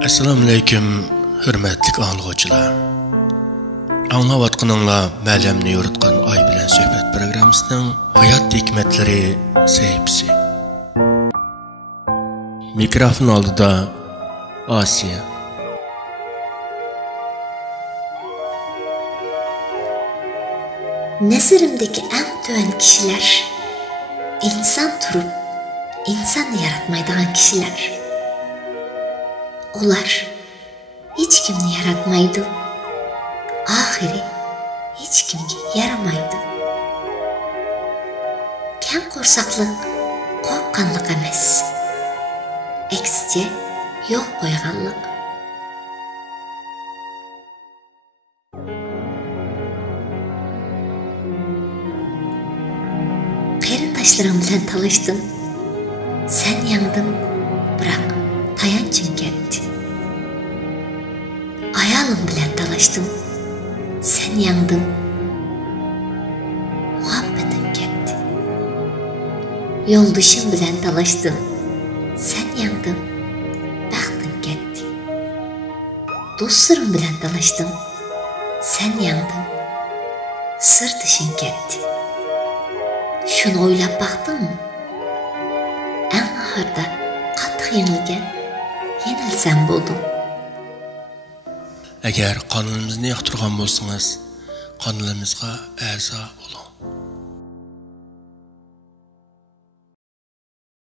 Assalamu alaykum, hurmatli anglag'uchilar. Anglayotganinglar ma'lumni yoritgan Oy bilan suhbat programmasining hayot hikmatlari sahifasi. Mikrofon oldida Asiya. Nazarimdagi eng tuvan kishilar inson turib, insonni yaratmaydigan kishilar. Ular hech kimni yaratmaydi. Oxiri hech kimga yaramaydi. Kam qo'rsaqlik qo'rqqanlik emas. Aksiga yo'l qo'yganlik. Qarindoshlarim bilan talashdim. Sen yangdin, biroq tayanching ketdi. Ayolim bilan talashdim. Sen yangdin, muhabbatim ketdi. Yo'ldoshim bilan talashdim. Sen yangdin, baxtim ketdi. Do'stlarim bilan talashdim. Sen yangdin, sirtishing ketdi. Shuni o'ylab baxtdimmi? Eng oxirida qattiq yenilsam bo'ldim. Agar qonunimizni yoqtirgan bo'lsangiz, qonunimizga a'zo bo'ling.